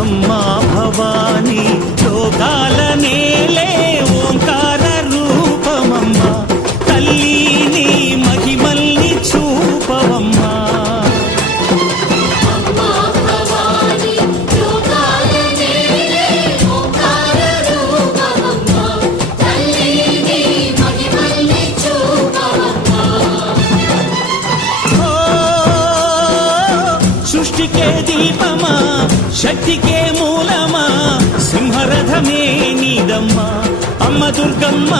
అమ్మా భవానీ లోకాల నేలే ఓంకార రూపమమ్మా తల్లి నీ మహిమల్ని చూపవమ్మా సృష్టికే దీపమా శక్తికే మూలమా సింహరథమే నీదమ్మా అమ్మ దుర్గమ్మ